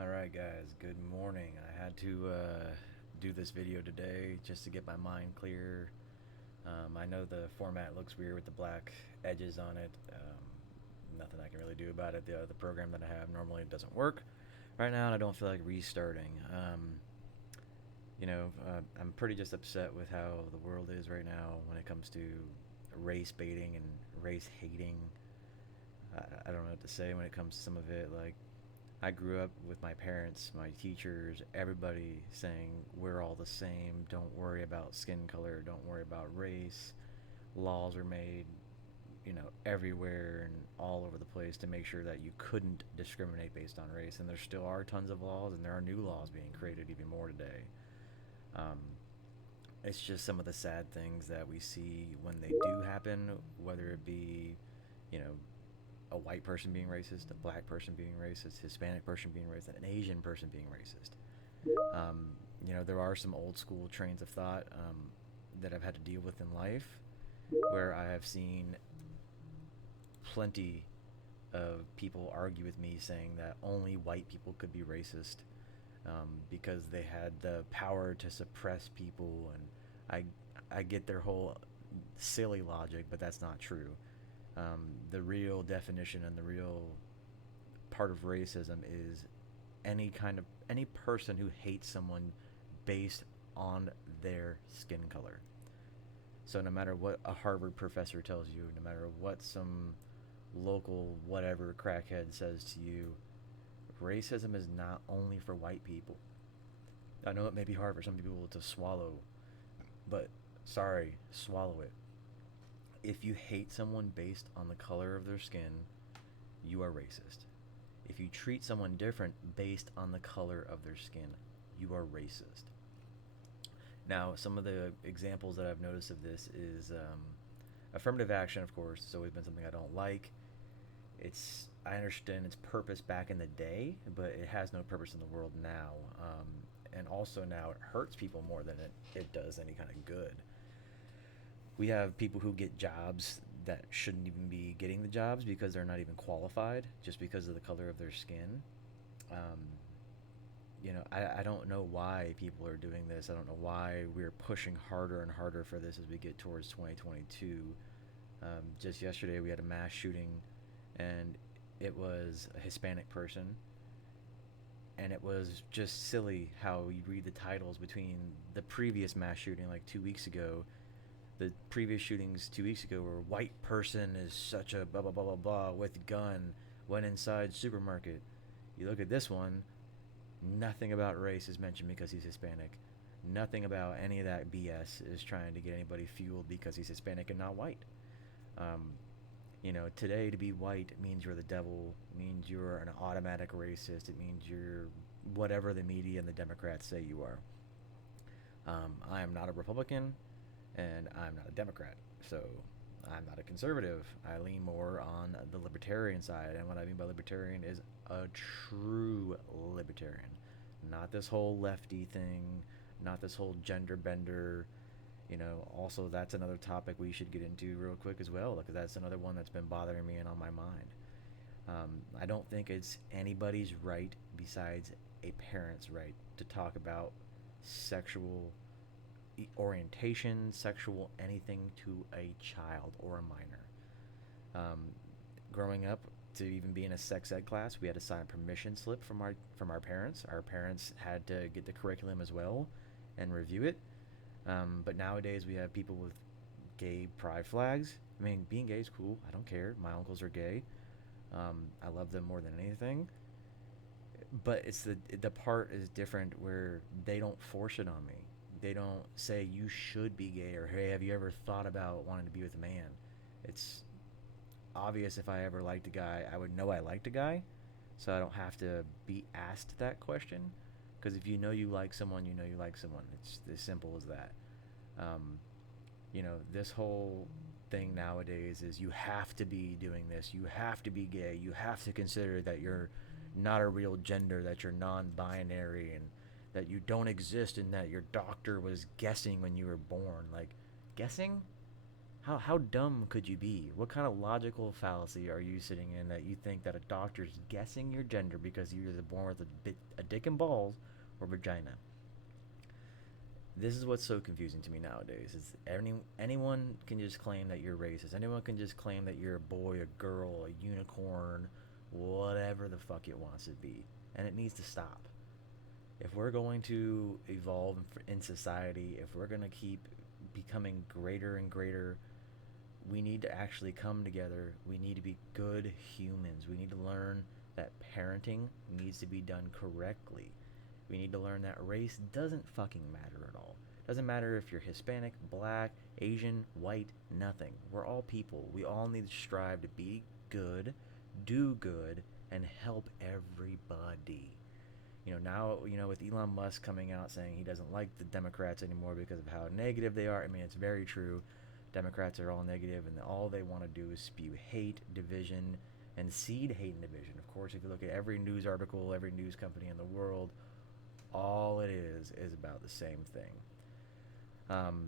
Alright guys, good morning. I had to do this video today just to get my mind clear. I know the format looks weird with the black edges on it. Nothing I can really do about it. The program that I have normally doesn't work right now, and I don't feel like restarting. I'm pretty just upset with how the world is right now when it comes to race baiting and race hating. I don't know what to say when it comes to some of it. Like, I grew up with my parents, my teachers, everybody saying we're all the same. Don't worry about skin color. Don't worry about race. Laws are made, everywhere and all over the place to make sure that you couldn't discriminate based on race. And there still are tons of laws, and there are new laws being created even more today. Um, it's just some of the sad things that we see when they do happen, whether it be, you know, a white person being racist, a black person being racist, Hispanic person being racist, an Asian person being racist. Um, there are some old school trains of thought that I've had to deal with in life where I have seen plenty of people argue with me saying that only white people could be racist because they had the power to suppress people, and I get their whole silly logic, but that's not true. The real definition and the real part of racism is any person who hates someone based on their skin color. So no matter what a Harvard professor tells you, no matter what some local whatever crackhead says to you, racism is not only for white people. I know it may be hard for some people to swallow, but sorry, swallow it. If you hate someone based on the color of their skin, you are racist. If you treat someone different based on the color of their skin, you are racist. Now, some of the examples that I've noticed of this is affirmative action, of course. It's always been something I don't like. I understand its purpose back in the day, but it has no purpose in the world now. And also now it hurts people more than it does any kind of good. We have people who get jobs that shouldn't even be getting the jobs because they're not even qualified just because of the color of their skin. Um, I don't know why people are doing this. I don't know why we're pushing harder and harder for this as we get towards 2022. Just yesterday, we had a mass shooting, and it was a Hispanic person, and it was just silly how you read the titles between the previous mass shooting like 2 weeks ago. The previous shootings 2 weeks ago were white person is such a blah blah blah blah blah with gun went inside supermarket. You look at this one, nothing about race is mentioned because he's Hispanic. Nothing about any of that BS is trying to get anybody fueled because he's Hispanic and not white. Um, today to be white means you're the devil, means you're an automatic racist, it means you're whatever the media and the Democrats say you are. I am not a Republican, and I'm not a Democrat, so I'm not a conservative. I lean more on the libertarian side, and what I mean by libertarian is a true libertarian, not this whole lefty thing, not this whole gender bender. Also that's another topic we should get into real quick as well, because that's another one that's been bothering me and on my mind. I don't think it's anybody's right besides a parent's right to talk about sexual orientation, sexual anything to a child or a minor. Um, Growing up, to even be in a sex ed class, we had to sign a permission slip from our parents. Our parents had to get the curriculum as well and review it. But nowadays we have people with gay pride flags. I mean, being gay is cool. I don't care. My uncles are gay. I love them more than anything. But it's the part is different where they don't force it on me. They don't say you should be gay or hey, have you ever thought about wanting to be with a man? It's obvious if I ever liked a guy, I would know I liked a guy, so I don't have to be asked that question. Because if you know you like someone, you know you like someone. It's as simple as that. Um, this whole thing nowadays is you have to be doing this. You have to be gay. You have to consider that you're not a real gender, that you're non binary, and that you don't exist, and that your doctor was guessing when you were born. Like, guessing? How dumb could you be? What kind of logical fallacy are you sitting in that you think that a doctor's guessing your gender because you're either born with a dick and balls or vagina? This is what's so confusing to me nowadays. Is anyone can just claim that you're racist. Anyone can just claim that you're a boy, a girl, a unicorn, whatever the fuck it wants to be, and it needs to stop. If we're going to evolve in society, if we're going to keep becoming greater and greater, we need to actually come together. We need to be good humans. We need to learn that parenting needs to be done correctly. We need to learn that race doesn't fucking matter at all. Doesn't matter if you're Hispanic, black, Asian, white, nothing. We're all people. We all need to strive to be good, do good, and help everybody. Now, with Elon Musk coming out saying he doesn't like the Democrats anymore because of how negative they are. I mean, it's very true. Democrats are all negative, and all they want to do is spew hate, division, and seed hate and division. Of course, if you look at every news article, every news company in the world, all it is about the same thing. Um,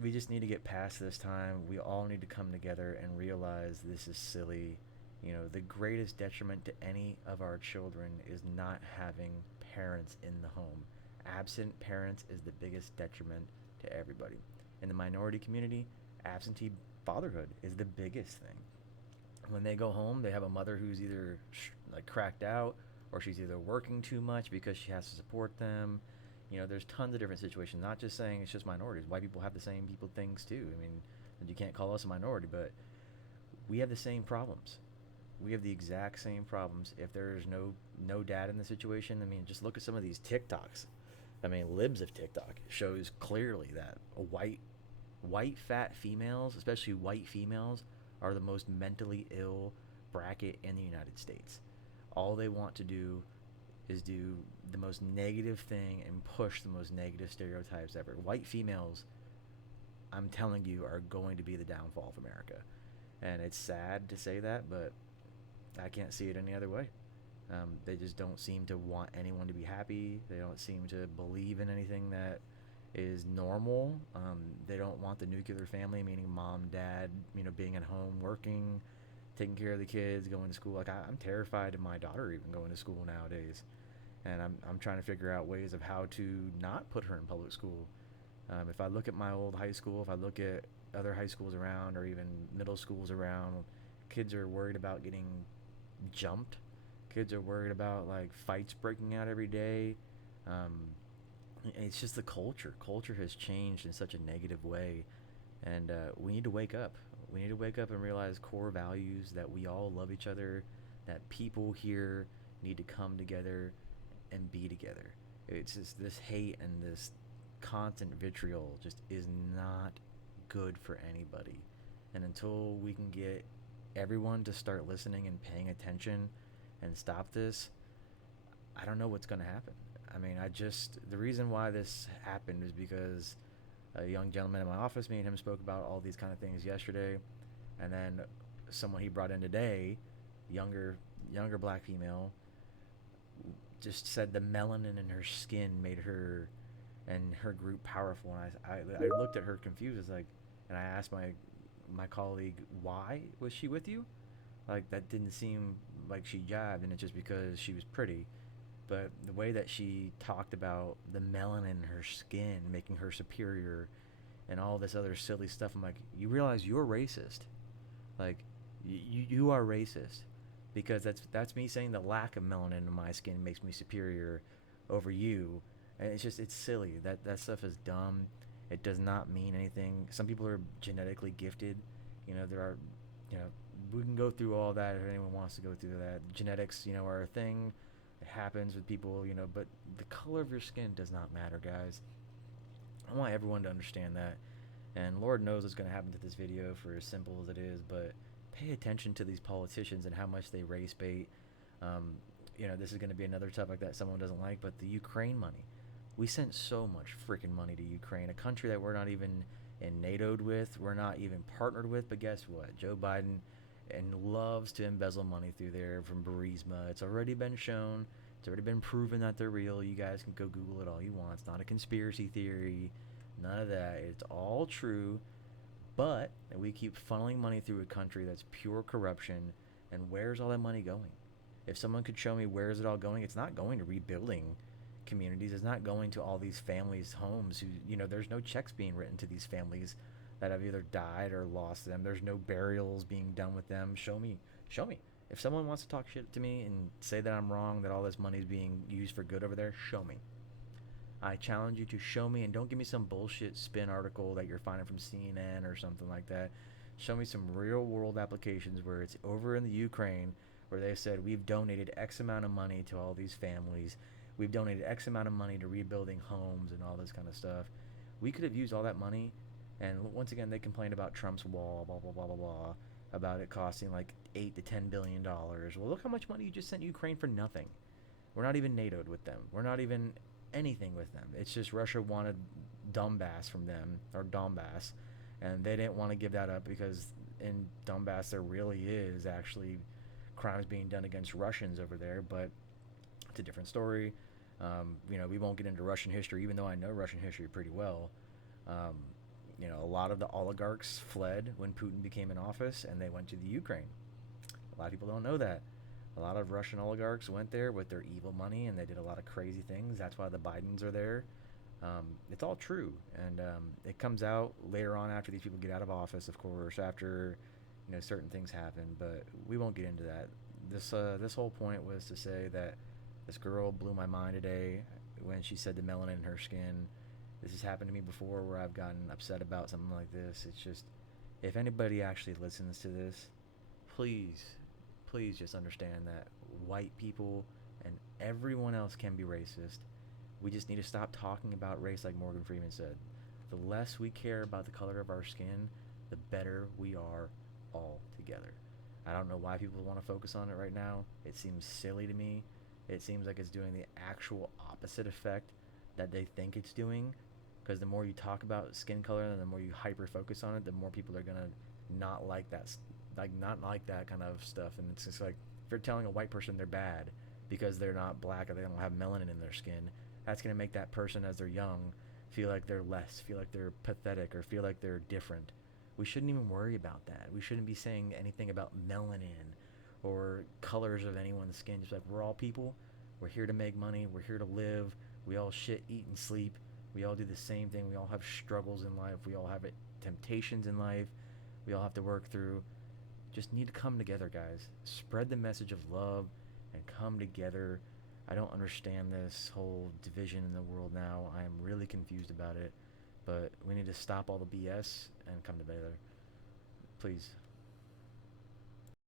we just need to get past this time. We all need to come together and realize this is silly. The greatest detriment to any of our children is not having parents in the home. Absent parents is the biggest detriment to everybody. In the minority community, absentee fatherhood is the biggest thing. When they go home, they have a mother who's either like cracked out, or she's either working too much because she has to support them. There's tons of different situations. Not just saying it's just minorities. White people have the same people things too. I mean, you can't call us a minority, but we have the same problems. We have the exact same problems. If there's no dad in the situation, I mean, just look at some of these TikToks. I mean, libs of TikTok shows clearly that white fat females, especially white females, are the most mentally ill bracket in the United States. All they want to do is do the most negative thing and push the most negative stereotypes ever. White females, I'm telling you, are going to be the downfall of America. And it's sad to say that, but I can't see it any other way. They just don't seem to want anyone to be happy. They don't seem to believe in anything that is normal. They don't want the nuclear family, meaning mom, dad, being at home working, taking care of the kids, going to school. Like I'm terrified of my daughter even going to school nowadays, and I'm trying to figure out ways of how to not put her in public school. If I look at my old high school, if I look at other high schools around, or even middle schools around, kids are worried about getting jumped. Kids are worried about like fights breaking out every day. It's just the culture. Culture has changed in such a negative way, and we need to wake up. We need to wake up and realize core values, that we all love each other, that people here need to come together and be together. It's just this hate and this constant vitriol just is not good for anybody. And until we can get everyone to start listening and paying attention and stop this, I don't know what's going to happen. I mean, the reason why this happened is because a young gentleman in my office, me and him spoke about all these kind of things yesterday, and then someone he brought in today, younger black female, just said the melanin in her skin made her and her group powerful. And I looked at her confused, and I asked my colleague, why was she with you? Like, that didn't seem like she jived, and it's just because she was pretty. But the way that she talked about the melanin in her skin making her superior and all this other silly stuff, I'm like, you realize you're racist. Like, you are racist, because that's me saying the lack of melanin in my skin makes me superior over you. And it's silly. That stuff is dumb. It does not mean anything. Some people are genetically gifted. There are, we can go through all that if anyone wants to go through that. Genetics, are a thing. It happens with people, but the color of your skin does not matter, guys. I want everyone to understand that. And Lord knows what's going to happen to this video, for as simple as it is, but pay attention to these politicians and how much they race bait. This is going to be another topic that someone doesn't like, but the Ukraine money. We sent so much freaking money to Ukraine, a country that we're not even in NATO'd with, we're not even partnered with, but guess what? Joe Biden loves to embezzle money through there from Burisma. It's already been shown. It's already been proven that they're real. You guys can go Google it all you want. It's not a conspiracy theory. None of that. It's all true. But we keep funneling money through a country that's pure corruption. And where's all that money going? If someone could show me where is it all going, it's not going to rebuilding communities. It's not going to all these families' homes who, there's no checks being written to these families that have either died or lost them. There's no burials being done with them. Show me. Show me. If someone wants to talk shit to me and say that I'm wrong, that all this money is being used for good over there, show me. I challenge you to show me, and don't give me some bullshit spin article that you're finding from CNN or something like that. Show me some real world applications where it's over in the Ukraine where they said we've donated X amount of money to all these families. We've donated X amount of money to rebuilding homes and all this kind of stuff. We could have used all that money, and once again they complained about Trump's wall, blah blah blah blah blah, about it costing like $8 to $10 billion. Well, look how much money you just sent Ukraine for nothing. We're not even NATO'd with them. We're not even anything with them. It's just Russia wanted Donbass from them, or Donbass, and they didn't want to give that up because in Donbass there really is actually crimes being done against Russians over there, but it's a different story. We won't get into Russian history, even though I know Russian history pretty well. Um, a lot of the oligarchs fled when Putin became in office, and they went to the Ukraine. A lot of people don't know that. A lot of Russian oligarchs went there with their evil money, and they did a lot of crazy things. That's why the Bidens are there. It's all true, and it comes out later on after these people get out of office, of course, after certain things happen. But we won't get into that. This whole point was to say that this girl blew my mind today when she said the melanin in her skin. This has happened to me before where I've gotten upset about something like this. It's just, if anybody actually listens to this, please, please just understand that white people and everyone else can be racist. We just need to stop talking about race like Morgan Freeman said. The less we care about the color of our skin, the better we are all together. I don't know why people want to focus on it right now. It seems silly to me. It seems like it's doing the actual opposite effect that they think it's doing. Because the more you talk about skin color and the more you hyper focus on it, the more people are gonna not like that, not like that kind of stuff. And it's just like, if you're telling a white person they're bad because they're not black or they don't have melanin in their skin, that's gonna make that person as they're young feel like they're less, feel like they're pathetic, or feel like they're different. We shouldn't even worry about that. We shouldn't be saying anything about melanin or colors of anyone's skin. Just like, we're all people. We're here to make money. We're here to live. We all shit, eat, and sleep. We all do the same thing. We all have struggles in life. We all have temptations in life. We all have to work through. Just need to come together, guys. Spread the message of love and come together. I don't understand this whole division in the world now. I am really confused about it. But we need to stop all the BS and come together. Please.